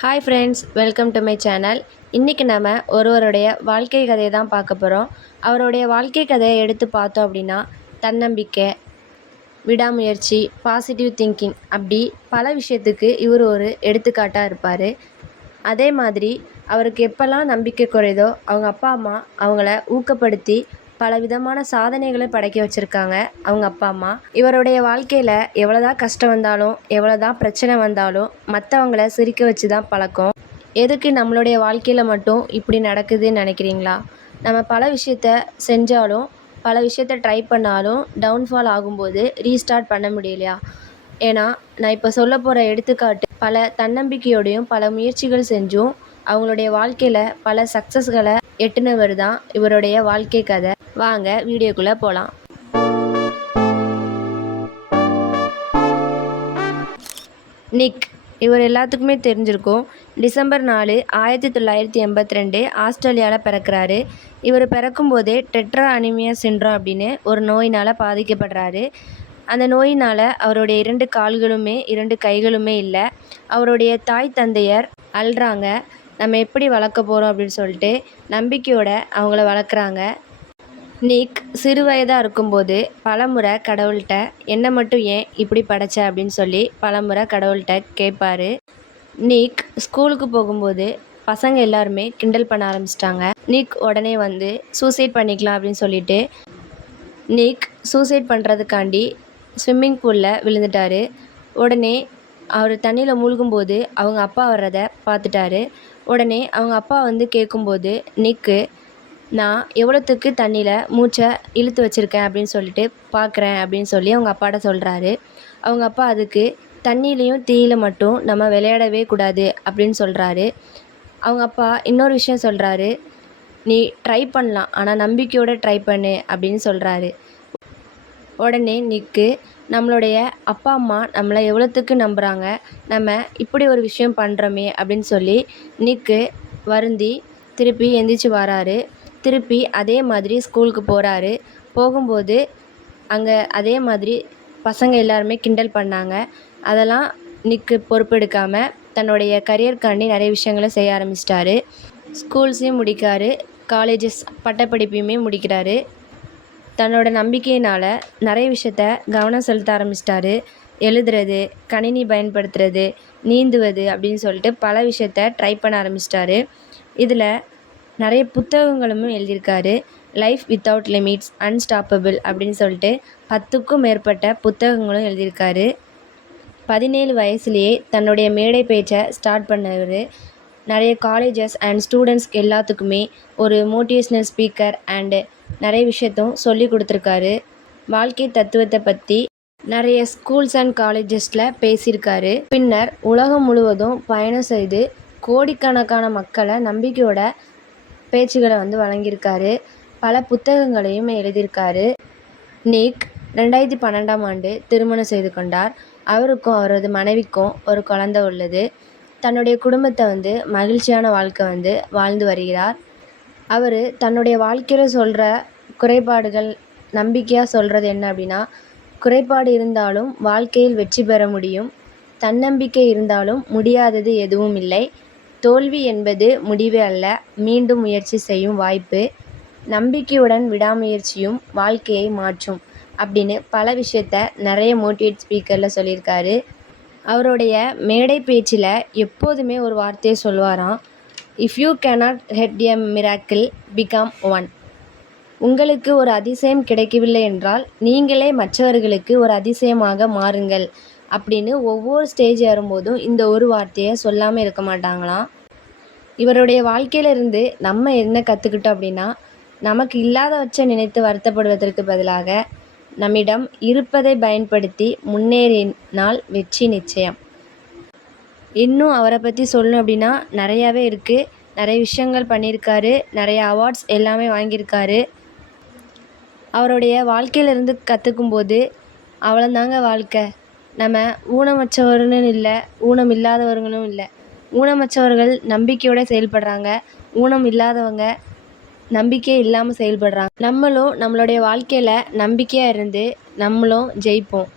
Hi friends, welcome to my channel. இன்றைக்கி நம்ம ஒருவருடைய வாழ்க்கை கதையை தான் பார்க்க போகிறோம். அவருடைய வாழ்க்கை கதையை எடுத்து பார்த்தோம் அப்படின்னா தன்னம்பிக்கை, விடாமுயற்சி, பாசிட்டிவ் திங்கிங் அப்படி பல விஷயத்துக்கு இவர் ஒரு எடுத்துக்காட்டாக இருப்பார். அதே மாதிரி அவருக்கு எப்போல்லாம் நம்பிக்கை குறையுதோ அவங்க அப்பா அம்மா அவங்கள ஊக்கப்படுத்தி பல விதமான சாதனைகளை படைக்க வச்சுருக்காங்க அவங்க அப்பா அம்மா. இவருடைய வாழ்க்கையில் எவ்வளோதான் கஷ்டம் வந்தாலும் எவ்வளோதான் பிரச்சனை வந்தாலும் மற்றவங்கள சிரிக்க வச்சு தான் பழக்கம். எதுக்கு நம்மளுடைய வாழ்க்கையில் மட்டும் இப்படி நடக்குதுன்னு நினைக்கிறீங்களா? நம்ம பல விஷயத்த செஞ்சாலும் பல விஷயத்த ட்ரை பண்ணாலும் டவுன்ஃபால் ஆகும்போது ரீஸ்டார்ட் பண்ண முடியலையா? ஏன்னா நான் இப்போ சொல்ல போகிற எடுத்துக்காட்டு பல தன்னம்பிக்கையோடையும் பல முயற்சிகள் செஞ்சும் அவங்களுடைய வாழ்க்கையில் பல சக்ஸஸ்களை எட்டுனவர் தான் இவருடைய வாழ்க்கை கதை. வாங்க வீடியோக்குள்ளே போகலாம். நிக் இவர் எல்லாத்துக்குமே தெரிஞ்சிருக்கும். டிசம்பர் 4, 1982 ஆஸ்திரேலியாவில் பிறக்கிறாரு. இவர் பிறக்கும்போதே டெட்ரா அனிமியா சிண்ட்ரோம் அப்படின்னு ஒரு நோயினால் பாதிக்கப்படுறாரு. அந்த நோயினால் அவருடைய 2 கால்களுமே 2 கைகளுமே இல்லை. அவருடைய தாய் தந்தையர் அழுறாங்க. நம்ம எப்படி வளர்க்க போகிறோம் அப்படின்னு சொல்லிட்டு நம்பிக்கையோடு அவங்கள வளர்க்குறாங்க. நிக் சிறு வயதாக இருக்கும்போது பலமுறை கடவுள்கிட்ட என்னை மட்டும் ஏன் இப்படி படைச்ச அப்படின்னு சொல்லி பலமுறை கடவுள்கிட்ட கேட்பார். நிக் ஸ்கூலுக்கு போகும்போது பசங்க எல்லாருமே கிண்டல் பண்ண ஆரம்பிச்சிட்டாங்க. நிக் உடனே வந்து சூசைட் பண்ணிக்கலாம் அப்படின்னு சொல்லிட்டு நிக் சூசைட் பண்ணுறதுக்காண்டி ஸ்விம்மிங் பூலில் விழுந்துட்டார். உடனே அவர் தண்ணியில் மூழ்கும்போது அவங்க அப்பா வர்றதை பார்த்துட்டாரு. உடனே அவங்க அப்பா வந்து கேட்கும்போது நிக்கு, நான் எவ்வளோத்துக்கு தண்ணியில் மூச்சை இழுத்து வச்சுருக்கேன் அப்படின்னு சொல்லிட்டு பார்க்குறேன் அப்படின்னு சொல்லி அவங்க அப்பாட்ட சொல்கிறாரு. அவங்க அப்பா அதுக்கு தண்ணியிலையும் தீயில மட்டும் நம்ம விளையாடவே கூடாது அப்படின்னு சொல்கிறாரு. அவங்க அப்பா இன்னொரு விஷயம் சொல்கிறாரு, நீ ட்ரை பண்ணலாம் ஆனால் நம்பிக்கையோடு ட்ரை பண்ணு அப்படின்னு சொல்கிறாரு. உடனே நிக்கு, நம்மளுடைய அப்பா அம்மா நம்மளை எவ்வளோத்துக்கு நம்புகிறாங்க, நம்ம இப்படி ஒரு விஷயம் பண்ணுறோமே அப்படின்னு சொல்லி நிக்கு வருந்தி திருப்பி எந்திரிச்சு வராரு. திருப்பி அதே மாதிரி ஸ்கூலுக்கு போகிறாரு. போகும்போது அங்கே அதே மாதிரி பசங்க எல்லாருமே கிண்டல் பண்ணாங்க. அதெல்லாம் நிக்கு பொறுப்பெடுக்காமல் தன்னுடைய கரியருக்காண்டி நிறைய விஷயங்களை செய்ய ஆரம்பிச்சிட்டாரு. ஸ்கூல்ஸையும் முடிக்காரு, காலேஜஸ் பட்டப்படிப்பையுமே முடிக்கிறாரு. தன்னோட நம்பிக்கையினால் நிறைய விஷயத்த கவனம் செலுத்த ஆரம்பிச்சிட்டாரு. எழுதுறது, கணினி பயன்படுத்துறது, நீந்துவது அப்படின்னு சொல்லிட்டு பல விஷயத்த ட்ரை பண்ண ஆரம்பிச்சிட்டாரு. இதில் நிறைய புத்தகங்களும் எழுதியிருக்காரு. லைஃப் வித்தவுட் லிமிட்ஸ், அன்ஸ்டாப்பபிள் அப்படின்னு சொல்லிட்டு 10க்கும் மேற்பட்ட புத்தகங்களும் எழுதியிருக்காரு. 17 வயசுலேயே தன்னுடைய மேடை பேச்சை ஸ்டார்ட் பண்ணவர். நிறைய காலேஜஸ் அண்ட் ஸ்டூடெண்ட்ஸ்க்கு எல்லாத்துக்குமே ஒரு மோட்டிவேஷ்னல் ஸ்பீக்கர் அண்டு நிறைய விஷயத்தும் சொல்லி கொடுத்துருக்காரு. வாழ்க்கை தத்துவத்தை பற்றி நிறைய ஸ்கூல்ஸ் அண்ட் காலேஜஸில் பேசியிருக்காரு. பின்னர் உலகம் முழுவதும் பயணம் செய்து கோடிக்கணக்கான மக்களை நம்பிக்கையோட பேச்சுகளை வந்து வழங்கியிருக்காரு. பல புத்தகங்களையும் எழுதியிருக்காரு. நிக் 2012ஆம் ஆண்டு திருமணம் செய்து கொண்டார். அவருக்கும் அவரது மனைவிக்கும் ஒரு குழந்தை உள்ளது. தன்னுடைய குடும்பத்தை வந்து மகிழ்ச்சியான வாழ்க்கை வந்து வாழ்ந்து வருகிறார். அவர் தன்னுடைய வாழ்க்கையில் சொல்கிற குறைபாடுகள் நம்பிக்கையாக சொல்கிறது என்ன அப்படின்னா, குறைபாடு இருந்தாலும் வாழ்க்கையில் வெற்றி பெற முடியும், தன்னம்பிக்கை இருந்தாலும் முடியாதது எதுவும் இல்லை, தோல்வி என்பது முடிவே அல்ல, மீண்டும் முயற்சி செய்யும் வாய்ப்பு, நம்பிக்கையுடன் விடாமுயற்சியும் வாழ்க்கையை மாற்றும் அப்படின்னு பல விஷயத்த நிறைய மோட்டிவேட் ஸ்பீக்கரில் சொல்லியிருக்காரு. அவருடைய மேடை பேச்சில் எப்போதுமே ஒரு வார்த்தையை சொல்வாராம், if you cannot get a miracle become one. உங்களுக்கு ஒரு அதிசயம் கிடைக்கவில்லை என்றால் நீங்களே மற்றவர்களுக்கு ஒரு அதிசயமாக மாறுங்கள் அப்படின்னு ஒவ்வொரு ஸ்டேஜ் ஏறும்போதும் இந்த ஒரு வார்த்தையை சொல்லாமல் இருக்க மாட்டாங்களாம். இவருடைய வாழ்க்கையிலிருந்து நம்ம என்ன கற்றுக்கிட்டோம் அப்படின்னா, நமக்கு இல்லாதவற்றை நினைத்து வருத்தப்படுவதற்கு பதிலாக நம்மிடம் இருப்பதை பயன்படுத்தி முன்னேறினால் வெற்றி நிச்சயம். இன்னும் அவரை பற்றி சொல்லணும் அப்படின்னா நிறையாவே இருக்குது. நிறைய விஷயங்கள் பண்ணியிருக்காரு, நிறைய அவார்ட்ஸ் எல்லாமே வாங்கியிருக்காரு. அவருடைய வாழ்க்கையிலேருந்து கற்றுக்கும்போது அவ்வளோதாங்க வாழ்க்கை. நம்ம ஊனமற்றவர்களும் இல்லை, ஊனம் இல்லாதவர்களும் இல்லை. ஊனமற்றவர்கள் நம்பிக்கையோடு செயல்படுறாங்க, ஊனம் இல்லாதவங்க நம்பிக்கை இல்லாமல் செயல்படுறாங்க. நம்மளும் நம்மளுடைய வாழ்க்கையில் நம்பிக்கையாக இருந்து நம்மளும் ஜெயிப்போம்.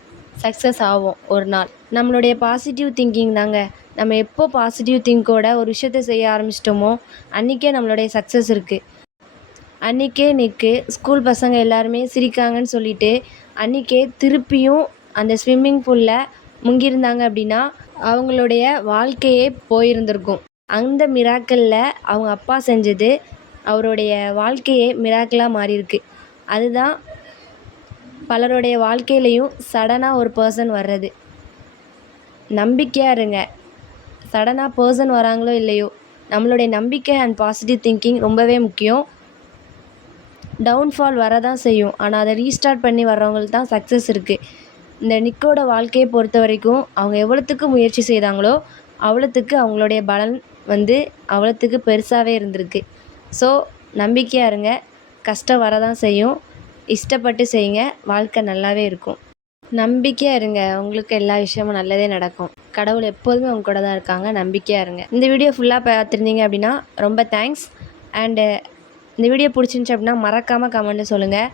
சக்ஸஸ் ஆவோம் ஒரு நாள். நம்மளுடைய பாசிட்டிவ் திங்கிங் தாங்க. நம்ம எப்போ பாசிட்டிவ் திங்கோட ஒரு விஷயத்த செய்ய ஆரம்பிச்சிட்டோமோ அன்றைக்கே நம்மளுடைய சக்ஸஸ் இருக்குது. அன்றைக்கே நிற்கு ஸ்கூல் பசங்க எல்லாருமே சிரிக்காங்கன்னு சொல்லிட்டு அன்றைக்கே திருப்பியும் அந்த ஸ்விம்மிங் பூலில் முங்கியிருந்தாங்க அப்படின்னா அவங்களுடைய வாழ்க்கையே போயிருந்திருக்கும். அந்த மிராக்கிளில் அவங்க அப்பா செஞ்சது அவருடைய வாழ்க்கையே மிராக்கிளாக மாறியிருக்கு. அதுதான் பலருடைய வாழ்க்கையிலையும் சடனாக ஒரு பர்சன் வர்றது. நம்பிக்கையாக இருங்க. சடனாக பர்சன் வராங்களோ இல்லையோ, நம்மளுடைய நம்பிக்கை அண்ட் பாசிட்டிவ் திங்கிங் ரொம்பவே முக்கியம். டவுன்ஃபால் வரதான் செய்யும், ஆனால் அதை ரீஸ்டார்ட் பண்ணி வர்றவங்களுக்கு தான் சக்ஸஸ் இருக்குது. இந்த நிக்கோட வாழ்க்கையை பொறுத்த வரைக்கும் அவங்க எவ்வளோத்துக்கு முயற்சி செய்தாங்களோ அவ்வளோத்துக்கு அவங்களுடைய பலன் அவ்வளோத்துக்கு பெருசாகவே இருந்திருக்கு. ஸோ நம்பிக்கையாக இருங்க. கஷ்டம் வரதான் செய்யும். இஷ்டப்பட்டு செய்யுங்க. வாழ்க்கை நல்லாவே இருக்கும். நம்பிக்கையாக இருங்க. உங்களுக்கு எல்லா விஷயமும் நல்லதே நடக்கும். கடவுள் எப்போதுமே உங்க கூட தான் இருக்காங்க. நம்பிக்கையாக இருங்க. இந்த வீடியோ ஃபுல்லாக பார்த்துருந்தீங்க அப்படின்னா ரொம்ப தேங்க்ஸ். அண்டு இந்த வீடியோ பிடிச்சிருந்துச்சி அப்படின்னா மறக்காமல் கமெண்ட்டு சொல்லுங்கள்.